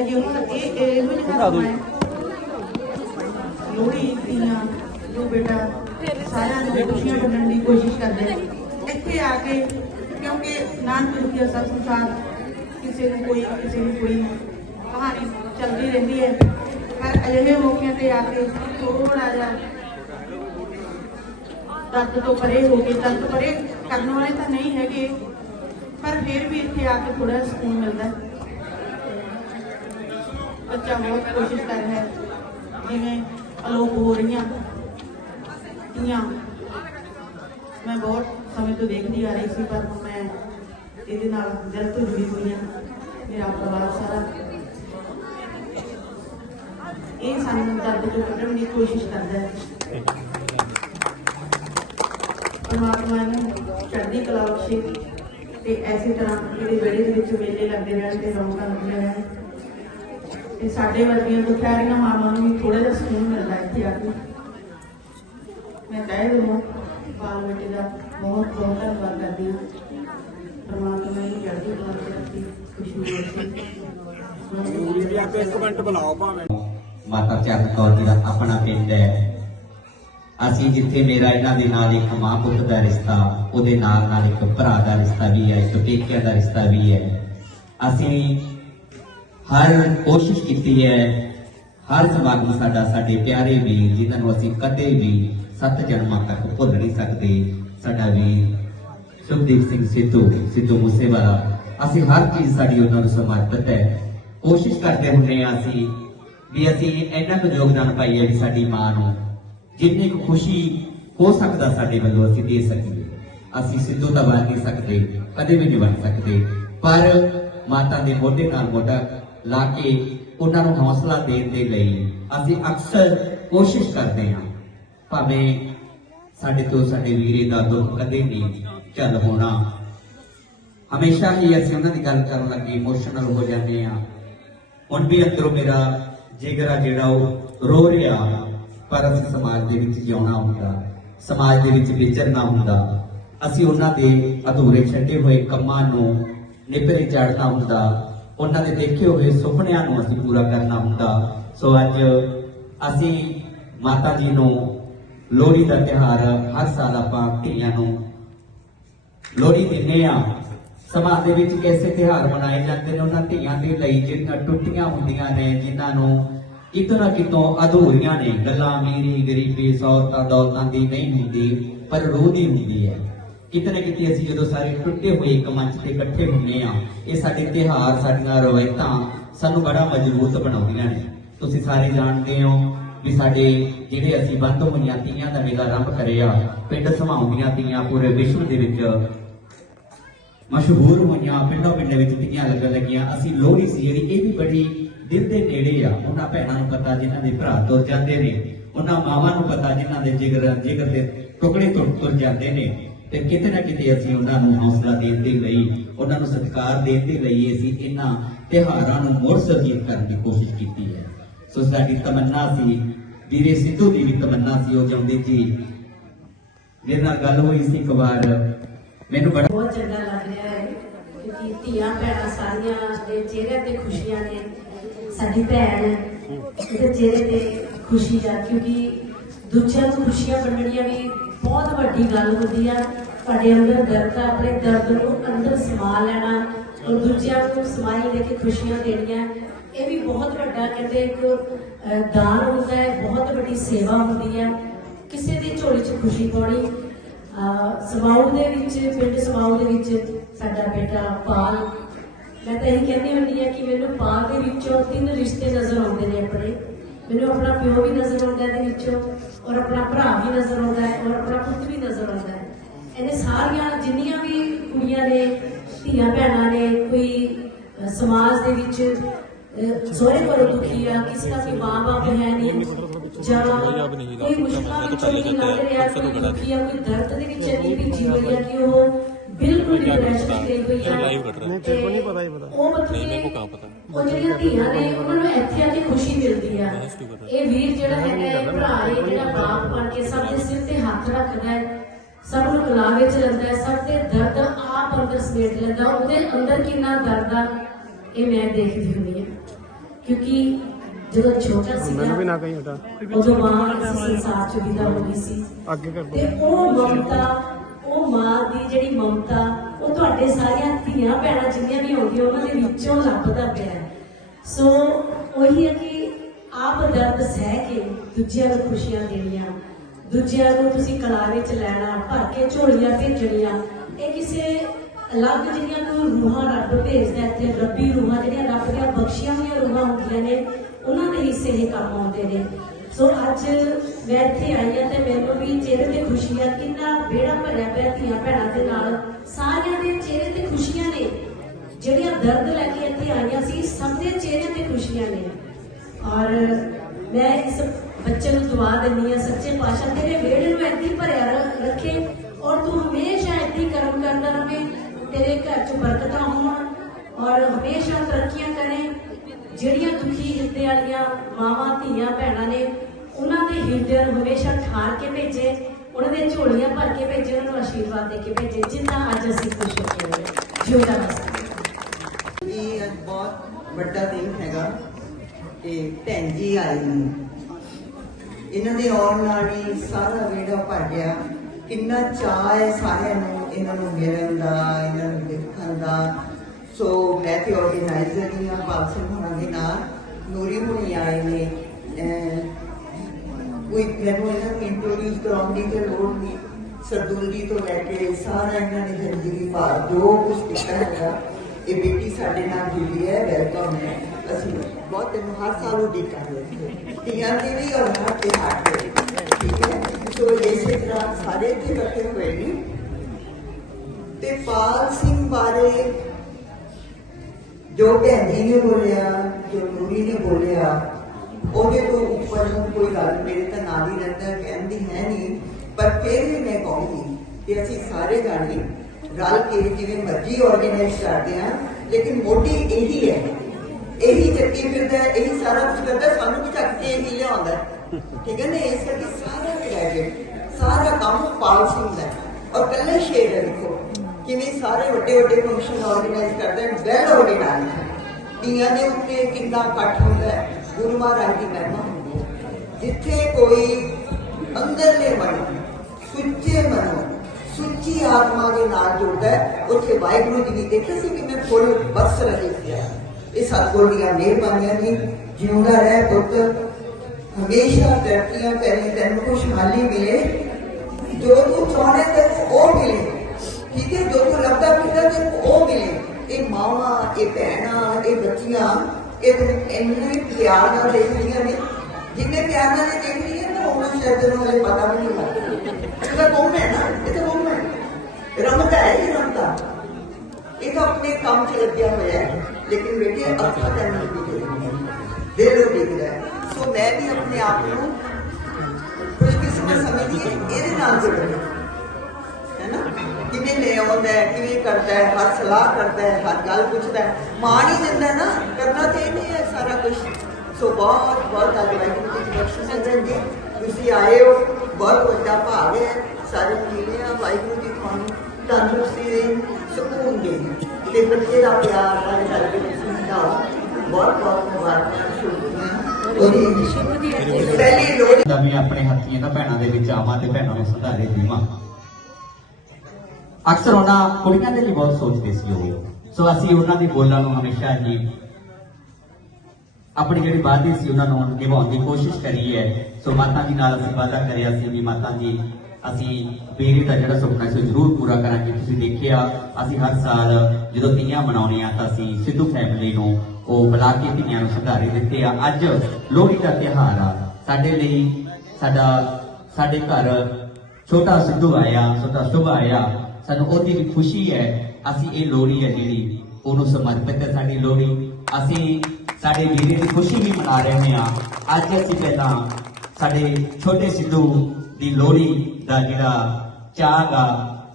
ਅਜਿਹਾ ਇਹ ਇਹੋ ਜਿਹਾ ਸਮਾਂ ਹੈ ਲੋਹੜੀ ਤੀਆਂ ਜੋ ਬੇਟਾ ਸਾਰਿਆਂ ਨੂੰ ਖੁਸ਼ੀਆਂ ਵੰਡਣ ਦੀ ਕੋਸ਼ਿਸ਼ ਕਰਦੇ ਇੱਥੇ ਆ ਕੇ, ਕਿਉਂਕਿ ਨਾਨਕ ਦੀ ਸਭ ਸੰਸਾਰ ਕਿਸੇ ਨੂੰ ਕੋਈ, ਕਿਸੇ ਨੂੰ ਕੋਈ ਕਹਾਣੀ ਚੱਲਦੀ ਰਹਿੰਦੀ ਹੈ। ਪਰ ਅਜਿਹੇ ਮੌਕਿਆਂ ਤੇ ਆ ਕੇ ਥੋੜਾ ਜਿਹਾ ਦਰਦ ਤੋਂ ਪਰੇ ਹੋ ਕੇ, ਦਰਦ ਪਰੇ ਕਰਨ ਵਾਲੇ ਤਾਂ ਨਹੀਂ ਹੈਗੇ, ਪਰ ਫਿਰ ਵੀ ਇੱਥੇ ਆ ਕੇ ਥੋੜਾ ਸਕੂਨ ਮਿਲਦਾ ਹੈ। ਬੱਚਾ ਬਹੁਤ ਕੋਸ਼ਿਸ਼ ਕਰ ਰਿਹਾ ਹੈ। ਜਿਵੇਂ ਅਲੋਪ ਹੋ ਰਹੀਆਂ ਧੀਆਂ। ਮੈਂ ਬਹੁਤ ਸਮੇਂ ਤੋਂ ਦੇਖਦੀ ਆ ਰਹੀ ਸੀ, ਪਰ ਹੁਣ ਮੈਂ ਇਹਦੇ ਨਾਲ ਦਿਲ ਤੋਂ ਜੁੜੀ ਹੋਈ ਹਾਂ। ਮੇਰਾ ਪਰਿਵਾਰ ਸਾਰਾ। ਇਹ ਸਾਨੂੰ ਦਰਦ ਤੋਂ ਕੱਢਣ ਦੀ ਕੋਸ਼ਿਸ਼ ਕਰਦਾ ਹੈ। ਪਰਮਾਤਮਾ ਨੂੰ ਚੜ੍ਹਦੀ ਕਲਾ ਬਖਸ਼ੇ ਤੇ ਐਸੀ ਤਰ੍ਹਾਂ ਇਹਦੇ ਵਿਹੜੇ ਦੇ ਵਿੱਚ ਮੇਲੇ ਲੱਗਦੇ ਰਹਿਣ ਤੇ ਰੌਣਕਾਂ ਲੱਗਦੀਆਂ ਰਹਿਣ। ਤੇ ਸਾਡੇ ਵਰਗੀਆਂ ਦੁਖਿਆਰੀਆਂ ਮਾਵਾਂ ਨੂੰ ਵੀ ਥੋੜਾ ਜਿਹਾ ਸਕੂਨ ਮਿਲਦਾ ਇੱਥੇ ਆ ਕੇ। ਮੈਂ ਕਹਿ ਦਿੰਦਾ ਬਾਲ ਬੇਟੇ ਦਾ ਬਹੁਤ ਬਹੁਤ ਧੰਨਵਾਦ ਕਰਦੀ ਹਾਂ। ਪਰਮਾਤਮਾ ਨੂੰ ਚੜ੍ਹਦੀ ਕਲਾ ਵਿੱਚ ਰੱਖੇ ਖੁਸ਼ੀ ਬਖਸ਼ੇ ਵੀ ਆਪੇ ਇੱਕ ਮਿੰਟ ਬੁਲਾਓ ਭਾਵੇਂ। ਮਾਤਾ ਚਰਨ ਕੌਰ ਜੀ ਦਾ ਆਪਣਾ ਪਿੰਡ ਹੈ ਅਸੀਂ ਜਿੱਥੇ ਮੇਰਾ ਇਹਨਾਂ ਦੇ ਨਾਲ ਇੱਕ ਮਾਂ ਪੁੱਤ ਦਾ ਰਿਸ਼ਤਾ ਉਹਦੇ ਨਾਲ ਨਾਲ ਇੱਕ ਭਰਾ ਦਾ ਰਿਸ਼ਤਾ ਵੀ ਹੈ ਇੱਕ ਪੇਕਿਆਂ ਦਾ ਰਿਸ਼ਤਾ ਵੀ ਹੈ। ਅਸੀਂ ਹਰ ਕੋਸ਼ਿਸ਼ ਕੀਤੀ ਹੈ, ਹਰ ਸਮਾਗਮ ਸਾਡਾ, ਸਾਡੇ ਪਿਆਰੇ ਵੀਰ ਜਿਨ੍ਹਾਂ ਨੂੰ ਅਸੀਂ ਕਦੇ ਵੀ ਸੱਤ ਜਨਮਾਂ ਤੱਕ ਭੁੱਲ ਨਹੀਂ ਸਕਦੇ, ਸਾਡਾ ਵੀਰ ਸੁਖਦੀਪ ਸਿੰਘ ਸਿੱਧੂ ਸਿੱਧੂ ਮੂਸੇਵਾਲਾ, ਅਸੀਂ ਹਰ ਚੀਜ਼ ਸਾਡੀ ਉਹਨਾਂ ਨੂੰ ਸਮਰਪਿਤ ਹੈ। ਕੋਸ਼ਿਸ਼ ਕਰਦੇ ਹੁੰਦੇ ਹਾਂ ਅਸੀਂ ਵੀ ਅਸੀਂ ਇੰਨਾ ਕੁ ਯੋਗਦਾਨ ਪਾਈਏ ਵੀ ਸਾਡੀ ਮਾਂ ਨੂੰ ਜਿੰਨੀ ਕੁ ਖੁਸ਼ੀ ਹੋ ਸਕਦਾ ਸਾਡੇ ਵੱਲੋਂ ਅਸੀਂ ਦੇ ਸਕੀਏ। ਅਸੀਂ ਸਿੱਧੂ ਤਾਂ ਬਣ ਨਹੀਂ ਸਕਦੇ, ਕਦੇ ਵੀ ਨਹੀਂ ਬਣ ਸਕਦੇ, ਪਰ ਮਾਤਾ ਦੇ ਮੋਢੇ ਨਾਲ ਮੋਢਾ ਲਾ ਕੇ ਉਹਨਾਂ ਨੂੰ ਹੌਸਲਾ ਦੇਣ ਦੇ ਲਈ ਅਸੀਂ ਅਕਸਰ ਕੋਸ਼ਿਸ਼ ਕਰਦੇ ਹਾਂ। ਭਾਵੇਂ ਸਾਡੇ ਤੋਂ ਸਾਡੇ ਵੀਰੇ ਦਾ ਦੁੱਖ ਕਦੇ ਨਹੀਂ ਚੱਲ ਹੋਣਾ। ਹਮੇਸ਼ਾ ਹੀ ਅਸੀਂ ਉਹਨਾਂ ਦੀ ਗੱਲ ਕਰਨ ਲੱਗੇ ਇਮੋਸ਼ਨਲ ਹੋ ਜਾਂਦੇ ਆ ਹੁਣ ਵੀ ਅੰਦਰੋਂ ਮੇਰਾ ਜਿਗਰ ਆ ਜਿਹੜਾ ਉਹ ਰੋ ਰਿਹਾ, ਪਰ ਅਸੀਂ ਸਮਾਜ ਦੇ ਵਿੱਚ ਜਿਉਣਾ ਹੁੰਦਾ, ਸਮਾਜ ਦੇ ਵਿੱਚ ਵਿਚਰਨਾ ਹੁੰਦਾ। ਅਸੀਂ ਉਹਨਾਂ ਦੇ ਅਧੂਰੇ ਛੱਡੇ ਹੋਏ ਕੰਮਾਂ ਨੂੰ ਨਿਪਰੇ ਚਾੜਨਾ ਹੁੰਦਾ। ਉਹਨਾਂ ਦੇ ਦੇਖੇ ਹੋਏ ਸੁਪਨਿਆਂ ਨੂੰ ਅਸੀਂ ਪੂਰਾ ਕਰਨਾ ਹੁੰਦਾ। ਸੋ ਅੱਜ ਅਸੀਂ ਮਾਤਾ ਜੀ ਨੂੰ ਲੋਹੜੀ ਦਾ ਤਿਉਹਾਰ ਹਰ ਸਾਲ ਆਪਾਂ ਧੀਆਂ ਨੂੰ ਲੋਹੜੀ ਦਿੰਦੇ ਆ ਸਮਾਜ ਦੇ ਵਿੱਚ ਕੈਸੇ ਤਿਉਹਾਰ ਮਨਾਏ ਜਾਂਦੇ ਨੇ, ਉਹਨਾਂ ਧੀਆਂ ਦੇ ਲਈ ਜਿਹੜੀਆਂ ਟੁੱਟੀਆਂ ਹੁੰਦੀਆਂ ਨੇ, ਜਿਨ੍ਹਾਂ ਨੂੰ ਕਿਤਨਾ ਕਿਤੋਂ ਅਧੂਰੀਆਂ ਨੇ। ਗੱਲਾਂ ਅਮੀਰੀ ਗਰੀਬੀ ਸੌਤਾ ਦੌਲਤਾਂ ਦੀ ਨਹੀਂ ਹੁੰਦੀ, ਪਰ ਰੂਹ ਦੀ ਹੁੰਦੀ ਹੈ। ਕਿਤੇ ਨਾ ਕਿਤੇ ਅਸੀਂ ਜਦੋਂ ਸਾਰੇ ਟੁੱਟੇ ਹੋਏ ਇੱਕ ਮੰਚ ਤੇ ਇਕੱਠੇ ਹੁੰਨੇ ਆ, ਇਹ ਸਾਡੇ ਤਿਉਹਾਰ, ਸਾਡੀਆਂ ਰਵਾਇਤਾਂ ਸਾਨੂੰ ਬੜਾ ਮਜ਼ਬੂਤ ਬਣਾਉਂਦੀਆਂ ਨੇ। ਤੁਸੀਂ ਸਾਰੇ ਜਾਣਦੇ ਹੋ ਵੀ ਸਾਡੇ ਜਿਹੜੇ ਅਸੀਂ ਬੰਦ ਹੋਈਆਂ ਤੀਆਂ ਦਾ ਮੇਲਾ ਆਰੰਭ ਕਰਿਆ ਪਿੰਡ ਸਮਾਉਂਦੀਆਂ ਤੀਆਂ ਪੂਰੇ ਵਿਸ਼ਵ ਦੇ ਵਿੱਚ। ਮਸ਼ਹੂਰ ਹੋਈਆਂ ਪਿੰਡਾਂ ਪਿੰਡਾਂ ਵਿੱਚ ਤੀਆਂ ਲੱਗਣ ਲੱਗੀਆਂ। ਅਸੀਂ ਲੋਹੜੀ ਸੀ ਜਿਹੜੀ ਇਹ ਵੀ ਬੜੀ ਦਿਲ ਦੇ ਨੇੜੇ ਆ। ਉਹਨਾਂ ਭੈਣਾਂ ਨੂੰ ਪਤਾ ਜਿਨ੍ਹਾਂ ਦੇ ਭਰਾ ਤੁਰ ਜਾਂਦੇ ਨੇ। ਉਹਨਾਂ ਮਾਵਾਂ ਨੂੰ ਪਤਾ ਜਿਨ੍ਹਾਂ ਦੇ ਜਿਗਰ ਜਿਗਰ ਦੇ ਟੁਕੜੇ ਤੁਰ ਤੁਰ ਜਾਂਦੇ ਨੇ। ਤੇ ਕਿਤੇ ਨਾ ਕਿਤੇ ਅਸੀਂ ਉਹਨਾਂ ਨੂੰ ਹੌਸਲਾ ਦੇਣ ਦੇ ਲਈ, ਉਹਨਾਂ ਨੂੰ ਸਤਿਕਾਰ ਦੇਣ ਦੇ ਲਈ ਅਸੀਂ ਇਹਨਾਂ ਤਿਉਹਾਰਾਂ ਨੂੰ ਮੁੜ ਸਰਜੀਤ ਕਰਨ ਦੀ ਕੋਸ਼ਿਸ਼ ਕੀਤੀ ਹੈ। ਸੋ ਸਾਡੀ ਤਮੰਨਾ ਸੀ, ਵੀਰੇ ਸਿੱਧੂ ਦੀ ਵੀ ਤਮੰਨਾ ਸੀ, ਉਹ ਚਾਹੁੰਦੇ ਸੀ ਮੇਰੇ ਨਾਲ ਗੱਲ ਹੋਈ ਸੀ ਇੱਕ ਵਾਰ। ਮੈਨੂੰ ਬੜਾ ਬਹੁਤ ਚੰਗਾ ਲੱਗ ਰਿਹਾ ਹੈ ਕਿਉਂਕਿ ਧੀਆਂ ਭੈਣਾਂ ਸਾਰੀਆਂ ਦੇ ਚਿਹਰੇ ਤੇ ਖੁਸ਼ੀਆਂ ਨੇ, ਸਾਡੀ ਭੈਣ ਉਹਦੇ ਚਿਹਰੇ ਤੇ ਖੁਸ਼ੀ ਆ ਕਿਉਂਕਿ ਦੂਜਿਆਂ ਨੂੰ ਖੁਸ਼ੀਆਂ ਵੰਡਣੀਆਂ ਵੀ ਬਹੁਤ ਵੱਡੀ ਗੱਲ ਹੁੰਦੀ ਆ। ਤੁਹਾਡੇ ਅੰਦਰ ਦਰਦ ਆ, ਆਪਣੇ ਦਰਦ ਨੂੰ ਅੰਦਰ ਸਮਾ ਲੈਣਾ ਔਰ ਦੂਜਿਆਂ ਨੂੰ ਸਮਾਈ ਦੇ ਕੇ ਖੁਸ਼ੀਆਂ ਦੇਣੀਆਂ, ਇਹ ਵੀ ਬਹੁਤ ਵੱਡਾ ਕਹਿੰਦੇ ਇੱਕ ਦਾਨ ਹੁੰਦਾ ਹੈ, ਬਹੁਤ ਵੱਡੀ ਸੇਵਾ ਹੁੰਦੀ ਹੈ। ਕਿਸੇ ਦੀ ਝੋਲੀ 'ਚ ਖੁਸ਼ੀ ਪਾਉਣੀ, ਅਹ ਦੇ ਵਿੱਚ, ਪਿੰਡ ਸਮਾਉ ਦੇ ਵਿੱਚ ਸਾਡਾ ਬੇਟਾ ਪਾਲ। ਮੈਂ ਤਾਂ ਇਹ ਕਹਿੰਦੀ ਹੁੰਦੀ ਆ ਕਿ ਮੈਨੂੰ ਪਾਲ ਦੇ ਵਿੱਚੋਂ ਤਿੰਨ ਰਿਸ਼ਤੇ ਨਜ਼ਰ ਆਉਂਦੇ ਨੇ ਆਪਣੇ। ਮੈਨੂੰ ਆਪਣਾ ਪਿਓ ਵੀ ਨਜ਼ਰ ਆਉਂਦਾ ਇਹਦੇ ਵਿੱਚੋਂ। ਔਰ ਆਪਣਾ ਭਰਾ ਵੀ ਨਜ਼ਰ ਆਉਂਦਾ ਹੈ ਔਰ ਆਪਣਾ ਪੁੱਤ ਵੀ ਨਜ਼ਰ ਆਉਂਦਾ ਹੈ ਇਹਨੇ ਸਾਰੀਆਂ ਜਿੰਨੀਆਂ ਵੀ ਕੁੜੀਆਂ ਨੇ ਧੀਆਂ ਭੈਣਾਂ ਨੇ ਕੋਈ ਸਮਾਜ ਦੇ ਵਿੱਚ ਸਹੁਰੇ ਘਰੋਂ ਦੁਖੀ ਆ ਕਿਸੇ ਦਾ ਕੋਈ ਮਾਂ-ਬਾਪ ਹੈ ਨਹੀਂ ਜਾਂ ਕੋਈ ਮੁਸ਼ਕਲਾਂ ਵਿੱਚੋਂ ਨਹੀਂ ਲੰਘ ਰਿਹਾ ਕੋਈ ਦੁਖੀ ਆ ਕੋਈ ਦਰਦ ਦੇ ਵਿੱਚ ਇੰਨੀ ਵੀ ਜੀ ਰਹੀ ਆ ਕਿ ਉਹ ਬਿਲਕੁਲ ਡਿਪਰੈਸ਼ਨ ਦੇ ਹੋਈ ਆ। ਨਹੀਂ ਕੋਲ ਨਹੀਂ। ਉਹ ਮਤਲਬ ਨਹੀਂ, ਮੇਰੇ ਕਿ ਕੋਲ ਕਹਾਂ ਪਤਾ। ਉਹ ਜਿਹੜੀਆਂ ਧੀਆਂ ਨੇ ਉਹਨਾਂ ਨੂੰ ਇੱਥੇ ਆ ਕੇ ਖੁਸ਼ੀ ਮਿਲਦੀ ਆ। ਇਹ ਵੀਰ ਜਿਹੜਾ ਹੈਗਾ ਇਹ ਭਰਾ ਹੈ ਜਿਹੜਾ ਬਾਪ ਬਣ ਕੇ ਸਭ ਦੇ ਸਿਰ ਤੇ ਹੱਥ ਰੱਖਦਾ ਹੈ ਸਭ ਨੂੰ ਗਲਾ ਵਿੱਚ ਲੈਂਦਾ ਹੈ ਸਭ ਦੇ ਦਰਦ ਆਪ ਅੰਦਰ ਸਮੇਟ ਲੈਂਦਾ ਉਹਦੇ ਅੰਦਰ ਕਿੰਨਾ ਦਰਦ ਆ ਇਹ ਮੈਂ ਦੇਖਦੀ ਹੁੰਦੀ ਹਾਂ। ਕਿਉਂਕਿ ਜਦੋਂ ਛੋਟਾ ਮੈਨੂੰ ਵੀ ਨਾ ਕਹੀਂ ਹਟਾ ਉਦੋਂ ਮਾਂ ਇਸ ਸੰਸਾਰ ਚ ਵਿਦਾ ਹੋ ਗਈ ਸੀ। ਅੱਗੇ ਕਰ ਤੇ ਉਹ ਮਮਤਾ ਉਹ ਮਾਂ ਦੀ ਜਿਹੜੀ ਮਮਤਾ, ਉਹ ਤੁਹਾਡੇ ਸਾਰੀਆਂ ਧੀਆਂ ਭੈਣਾਂ ਜਿੰਨੀਆਂ ਵੀ ਹੋਣਗੀਆਂ ਉਹਨਾਂ ਦੇ ਵਿੱਚੋਂ ਲੱਭਦਾ ਪਿਆ ਸੋ ਉਹੀ ਹੈ ਕਿ ਆਪ ਦਰਦ ਸਹਿ ਕੇ ਦੂਜਿਆਂ ਨੂੰ ਖੁਸ਼ੀਆਂ ਦੇਣੀਆਂ, ਦੂਜਿਆਂ ਨੂੰ ਤੁਸੀਂ ਕਲਾਰੇ ਚ ਲੈਣਾ, ਭਰ ਕੇ ਝੋਲੀਆਂ ਭੇਜਣੀਆਂ, ਇਹ ਕਿਸੇ ਅਲੱਗ ਜਿਹੜੀਆਂ ਕੋਈ ਰੂਹਾਂ ਰੱਬ ਭੇਜਦਾ ਇੱਥੇ ਰੱਬੀ ਰੂਹਾਂ ਜਿਹੜੀਆਂ ਰੱਬ ਦੀਆਂ ਬਖਸ਼ੀਆਂ ਹੋਈਆਂ ਰੂਹਾਂ ਹੁੰਦੀਆਂ ਨੇ, ਉਹਨਾਂ ਦੇ ਹਿੱਸੇ ਇਹ ਕੰਮ ਆਉਂਦੇ ਨੇ। ਸੋ ਅੱਜ ਮੈਂ ਇੱਥੇ ਆਈ ਹਾਂ ਤੇ ਮੈਨੂੰ ਵੀ ਚਿਹਰੇ ਤੇ ਖੁਸ਼ੀਆਂ, ਕਿੰਨਾ ਵਿਹੜਾ ਭਰਿਆ ਪਿਆ ਧੀਆਂ ਭੈਣਾਂ ਦੇ ਨਾਲ। ਸਾਰਿਆਂ ਦੇ ਚਿਹਰੇ ਤੇ ਖੁਸ਼ੀਆਂ ਨੇ। ਜਿਹੜੀਆਂ ਦਰਦ ਲੈ ਕੇ ਇੱਥੇ ਆਈਆਂ ਸੀ, ਸਭ ਦੇ ਚਿਹਰੇ ਤੇ ਖੁਸ਼ੀਆਂ ਨੇ। ਔਰ ਮੈਂ ਇਸ ਬੱਚੇ ਨੂੰ ਦੁਆ ਦਿੰਦੀ ਹਾਂ, ਸੱਚੇ ਪਾਤਸ਼ਾਹ, ਤੇਰੇ ਵਿਹੜੇ ਨੂੰ ਏਦਾਂ ਭਰਿਆ ਰੱਖੇ ਔਰ ਤੂੰ ਹਮੇਸ਼ਾ ਏਦਾਂ ਕਰਮ ਕਰਦਾ ਰਹੇ ਤੇਰੇ ਘਰ 'ਚ ਬਰਕਤਾਂ ਹੋਣ ਔਰ ਹਮੇਸ਼ਾ ਤਰੱਕੀਆਂ ਕਰੇ। ਜਿਹੜੀਆਂ ਦੁਖੀ ਹਿਰਦੇ ਵਾਲੀਆਂ ਮਾਵਾਂ, ਧੀਆਂ, ਭੈਣਾਂ ਨੇ ਉਹਨਾਂ ਦੇ ਹਿਰਦਿਆਂ ਨੂੰ ਹਮੇਸ਼ਾ ਠਾਰ ਕੇ ਭੇਜੇ, ਉਹਨਾਂ ਦੇ ਝੋਲੀਆਂ ਭਰ ਕੇ ਭੇਜੇ, ਉਹਨਾਂ ਨੂੰ ਆਸ਼ੀਰਵਾਦ ਦੇ ਕੇ ਭੇਜੇ, ਜਿੰਨਾ ਅੱਜ ਅਸੀਂ ਖੁਸ਼ ਹੋ ਕੇ ਆਏ ਜਿਉਂਦਾ ਬਸ ਇਹ ਅੱਜ ਬਹੁਤ ਵੱਡਾ ਦਿਨ ਹੈਗਾ ਕਿ ਭੈਣ ਜੀ ਆਏ ਨੇ। ਇਹਨਾਂ ਦੇ ਆਉਣ ਨਾਲ ਹੀ ਸਾਰਾ ਵਿਹੜਾ ਭਰ ਗਿਆ। ਕਿੰਨਾ ਚਾਅ ਹੈ ਸਾਰਿਆਂ ਨੂੰ ਇਹਨਾਂ ਨੂੰ ਮਿਲਣ ਦਾ, ਇਹਨਾਂ ਨੂੰ ਦੇਖਣ ਦਾ। ਸੋ ਮੈਂ ਤੇ ਆਰਗੇਨਾਈਜ਼ਰ ਹੀ ਹਾਂ, ਬਾਲ ਹੋਣਾ ਦੇ ਨਾਲ, ਨੂਰੀ ਹੁਣੀ ਆਏ ਨੇ ਕੋਈ ਮੈਨੂੰ ਇਹਨਾਂ ਨੂੰ ਇੰਟਰੋਡਿਊਸ ਕਰਾਉਣ ਦੀ ਤੇ ਲੋੜ ਨਹੀਂ। ਸਰਦੂਲਗੀ ਤੋਂ ਲੈ ਕੇ ਸਾਰਾ ਇਹਨਾਂ ਨੇ ਜ਼ਿੰਦਗੀ ਭਰ ਜੋ ਕੁਝ ਕੀਤਾ ਹੈਗਾ, ਇਹ ਬੇਟੀ ਸਾਡੇ ਨਾਲ ਜੁੜੀ ਹੈ ਵੈਲਕਮ ਹੈ। ਅਸੀਂ ਬਹੁਤ ਇਹਨੂੰ ਹਰ ਸਾਲ ਉਡੀਕ ਕਰ ਰਹੇ ਹਾਂ ਤੀਆਂ ਦੀ ਵੀ ਔਰ ਹਰ ਤਿਉਹਾਰ ਦੀ ਠੀਕ ਹੈ? ਸੋ ਇਸੇ ਤਰ੍ਹਾਂ ਸਾਰੇ ਇੱਥੇ ਇਕੱਠੇ ਹੋਏ ਨੇ। ਤੇ ਪਾਲ ਸਿੰਘ ਬਾਰੇ ਜੋ ਭੈਣ ਜੀ ਨੇ ਬੋਲਿਆ, ਜੋ ਨੂਰੀ ਨੇ ਬੋਲਿਆ ਉਹਦੇ ਤੋਂ ਉੱਪਰ ਨੂੰ ਕੋਈ ਗੱਲ ਮੇਰੇ ਤਾਂ ਨਾਲ ਹੀ ਰਹਿੰਦਾ ਕਹਿੰਦੀ ਹੈ ਨਹੀਂ, ਪਰ ਫਿਰ ਵੀ ਮੈਂ ਕਹੂੰਗੀ ਕਿ ਅਸੀਂ ਸਾਰੇ ਜਾਣੇ ਰਲ ਕੇ ਜਿਵੇਂ ਮਰਜ਼ੀ ਆਰਗੇਨਾਈਜ਼ ਕਰਦੇ ਹਾਂ, ਲੇਕਿਨ ਮੋਢੀ ਇਹੀ ਹੈ। ਇਹੀ ਚੱਕੀ ਫਿਰਦਾ, ਇਹੀ ਸਾਰਾ ਕੁਝ ਕਰਦਾ, ਸਾਨੂੰ ਵੀ ਚੱਕ ਕੇ ਇਹੀ ਲਿਆਉਂਦਾ। ਠੀਕ ਹੈ ਨਾ? ਇਸ ਕਰਕੇ ਸਾਰਾ ਕ੍ਰੈਡਿਟ, ਸਾਰਾ ਕੰਮ ਪਾਲ ਹੁੰਦਾ ਔਰ ਕੱਲੇ ਸ਼ੇਰ ਹੈ ਦੇਖੋ। ਕਿਵੇਂ ਸਾਰੇ ਵੱਡੇ ਵੱਡੇ ਫੰਕਸ਼ਨ ਆਰਗੇਨਾਈਜ਼ ਕਰਦੇ ਹਨ ਵੈਲ ਆਰਗੇਨਾਈਜ਼ ਧੀਆਂ ਦੇ ਉੱਤੇ ਕਿੰਨਾ ਇਕੱਠ ਹੁੰਦਾ ਹੈ, ਗੁਰੂ ਮਹਾਰਾਜ ਦੀ ਮਹਿਮਾ ਹੁੰਦੀ ਹੈ। ਜਿੱਥੇ ਕੋਈ ਅੰਦਰਲੇ ਮਨ, ਸੁੱਚੇ ਮਨੋਂ, ਸੁੱਚੀ ਆਤਮਾ ਦੇ ਨਾਲ ਜੁੜਦਾ ਹੈ, ਉੱਥੇ ਵਾਹਿਗੁਰੂ ਜੀ ਦੀ ਦੇਖਿਆ ਸੀ ਕਿਵੇਂ ਫੁੱਲ ਬਰਸ ਰਹੇ ਸੀ। ਇਹ ਸਤਿਗੁਰ ਦੀਆਂ ਮਿਹਰਬਾਨੀਆਂ ਨੇ, ਜਿਉਂਦਾ ਰਹਿ ਪੁੱਤ। ਹਮੇਸ਼ਾ ਤਰੱਕੀਆਂ ਕਰੇ, ਤੈਨੂੰ ਖੁਸ਼ਹਾਲੀ ਮਿਲੇ। ਜੋ ਤੂੰ ਚਾਹਣੇ ਤੈਨੂੰ ਉਹ ਮਿਲੇ। ਠੀਕ ਹੈ ਜੋ ਤੂੰ ਲੱਭਦਾ ਫਿਰਦਾ ਤੈਨੂੰ ਉਹ ਮਿਲੇ। ਇਹ ਮਾਵਾਂ, ਇਹ ਭੈਣਾਂ, ਇਹ ਬੱਚੀਆਂ, ਇਹ ਇੰਨੇ ਪਿਆਰ ਨਾਲ ਦੇਖਦੀਆਂ ਨੇ। ਜਿੰਨੇ ਪਿਆਰ ਨਾਲ ਦੇਖਦੀਆਂ ਨੇ ਉਹਨਾਂ ਸ਼ਾਇਦ ਤੈਨੂੰ ਹਲੇ ਪਤਾ ਵੀ ਨਹੀਂ ਲੱਗਦਾ। ਇਹਦਾ ਕੌਣ ਹੈ ਨਾ, ਇਹ ਤਾਂ ਕੌਣ ਹੈ। ਰਮਤਾ ਹੈ ਇਹ ਰਮਤਾ। ਇਹ ਤਾਂ ਆਪਣੇ ਕੰਮ 'ਚ ਲੱਗਿਆ ਹੋਇਆ ਹੈ। ਲੇਕਿਨ ਬੇਟੇ, ਅੱਖਾਂ ਤਾਂ ਨਹੀਂ ਦਿਖਦੇ। ਦਿਲ ਨੂੰ ਦਿਖਦਾ ਹੈ। ਸੋ ਮੈਂ ਵੀ ਆਪਣੇ ਆਪ ਨੂੰ ਖੁਸ਼ਕਿਸਮਤ ਸਮਝਦੀ ਹਾਂ, ਇਹਦੇ ਨਾਲ ਜੁੜਨਾ ਕਿਵੇਂ ਲੈ ਆਉਂਦਾ ਹੈ ਕਿਵੇਂ ਕਰਦਾ ਹੈ ਹਰ ਸਲਾਹ ਕਰਦਾ ਹੈ ਹਰ ਗੱਲ ਪੁੱਛਦਾ ਹੈ। ਮਾਣ ਹੀ ਦਿੰਦਾ ਨਾ ਕਰਨਾ ਤੇ ਇਹਨੇ ਹੈ ਸਾਰਾ ਕੁਝ ਸੋ ਬਹੁਤ ਬਹੁਤ ਵਾਹਿਗੁਰੂ ਜੀ ਬਖਸ਼ਿਸ਼ ਹੈ ਜੀ। ਤੁਸੀਂ ਆਏ ਹੋ ਬਹੁਤ ਵੱਡਾ ਭਾਗ ਹੈ। ਸਾਰੇ ਮਿਲੇ ਆ ਵਾਹਿਗੁਰੂ ਜੀ ਤੁਹਾਨੂੰ ਤੰਦਰੁਸਤੀ ਦੇ ਸਕੂਨ ਦੇ। ਤੇ ਬੱਚੇ ਦਾ ਪਿਆਰ ਨਾਲ ਕਰਕੇ ਤੁਸੀਂ ਦਾ ਬਹੁਤ ਬਹੁਤ ਮੁਬਾਰਕਾਂ ਸ਼ੁਕਰੀਆ ਉਹਦੀ ਪਹਿਲੀ ਲੋੜ ਦਾ ਵੀ ਆਪਣੇ ਹੱਥੀਆਂ ਦਾ ਭੈਣਾਂ ਦੇ ਵਿੱਚ ਆਵਾਂ ਤੇ ਭੈਣਾਂ ਨੂੰ ਸੁਧਾਰੇ ਦੇਵਾਂ। ਅਕਸਰ ਉਹਨਾਂ ਕੁੜੀਆਂ ਦੇ ਲਈ ਬਹੁਤ ਸੋਚਦੇ ਸੀ ਉਹ। ਸੋ ਅਸੀਂ ਉਹਨਾਂ ਦੀ ਬੋਲਾਂ ਨੂੰ ਹਮੇਸ਼ਾ ਹੀ ਆਪਣੀ ਜਿਹੜੀ ਵਾਅਦੇ ਸੀ ਉਹਨਾਂ ਨੂੰ ਨਿਭਾਉਣ ਦੀ ਕੋਸ਼ਿਸ਼ ਕਰੀ ਹੈ। ਸੋ ਮਾਤਾ ਜੀ ਨਾਲ ਅਸੀਂ ਵਾਅਦਾ ਕਰਿਆ ਸੀ ਵੀ ਮਾਤਾ ਜੀ, ਅਸੀਂ ਬੇਰੇ ਦਾ ਜਿਹੜਾ ਸੁਪਨਾ ਸੀ ਉਹ ਜ਼ਰੂਰ ਪੂਰਾ ਕਰਾਂਗੇ। ਤੁਸੀਂ ਦੇਖਿਆ, ਅਸੀਂ ਹਰ ਸਾਲ ਜਦੋਂ ਤੀਆਂ ਮਨਾਉਣੀਆਂ ਤਾਂ ਅਸੀਂ ਸਿੱਧੂ ਫੈਮਿਲੀ ਨੂੰ ਉਹ ਬੁਲਾ ਕੇ ਧੀਆਂ ਨੂੰ ਸੁਧਾਰੇ ਦਿੱਤੇ ਆ। ਅੱਜ ਲੋਹੜੀ ਦਾ ਤਿਉਹਾਰ ਆ। ਸਾਡੇ ਲਈ ਸਾਡਾ, ਸਾਡੇ ਘਰ ਛੋਟਾ ਸਿੱਧੂ ਆਇਆ, ਛੋਟਾ ਸ਼ੁਭ ਆਇਆ। ਸਾਨੂੰ ਉਹਦੀ ਵੀ ਖੁਸ਼ੀ ਹੈ, ਅਸੀਂ ਇਹ ਲੋਹੜੀ ਹੈ ਜਿਹੜੀ, ਉਹਨੂੰ ਸਮਰਪਿਤ ਹੈ ਸਾਡੀ ਲੋਹੜੀ। ਅਸੀਂ ਸਾਡੇ ਵੀਰੇ ਦੀ ਖੁਸ਼ੀ ਵੀ ਮਨਾ ਰਹੇ ਹਾਂ। ਅੱਜ ਅਸੀਂ ਪਹਿਲਾਂ ਸਾਡੇ ਛੋਟੇ ਸਿੱਧੂ ਦੀ ਲੋਹੜੀ ਦਾ ਜਿਹੜਾ ਚਾਹ ਦਾ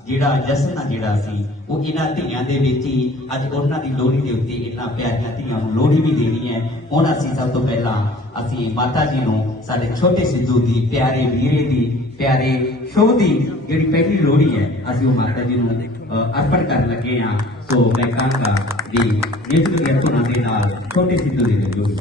ਜਿਹੜਾ ਜਸ਼ਨ ਆ ਜਿਹੜਾ ਸੀ ਉਹ ਇਹਨਾਂ ਧੀਆਂ ਦੇ ਵਿੱਚ ਹੀ ਅੱਜ ਉਹਨਾਂ ਦੀ ਲੋਹੜੀ ਦੇ ਉੱਤੇ ਇਹਨਾਂ ਪਿਆਰੀਆਂ ਧੀਆਂ ਨੂੰ ਲੋਹੜੀ ਵੀ ਦੇਣੀ ਹੈ। ਹੁਣ ਅਸੀਂ ਸਭ ਤੋਂ ਪਹਿਲਾਂ ਅਸੀਂ ਮਾਤਾ ਜੀ ਨੂੰ ਸਾਡੇ ਛੋਟੇ ਸਿੱਧੂ ਦੀ, ਪਿਆਰੇ ਵੀਰੇ ਦੀ, ਪਿਆਰੇ ਸ਼ੋਹ ਦੀ ਜਿਹੜੀ ਪਹਿਲੀ ਲੋਹੜੀ ਹੈ, ਅਸੀਂ ਉਹ ਮਾਤਾ ਜੀ ਨੂੰ ਅਰਪਣ ਕਰਨ ਲੱਗੇ ਹਾਂ। ਸੋ ਮੈਂ ਕਹਾਂਗਾ ਵੀ ਨਿਤ ਦੇ ਧੁਨਾਂ ਦੇ ਨਾਲ ਛੋਟੇ ਸਿੱਧੂ ਦੇ ਲੋਹੜੀ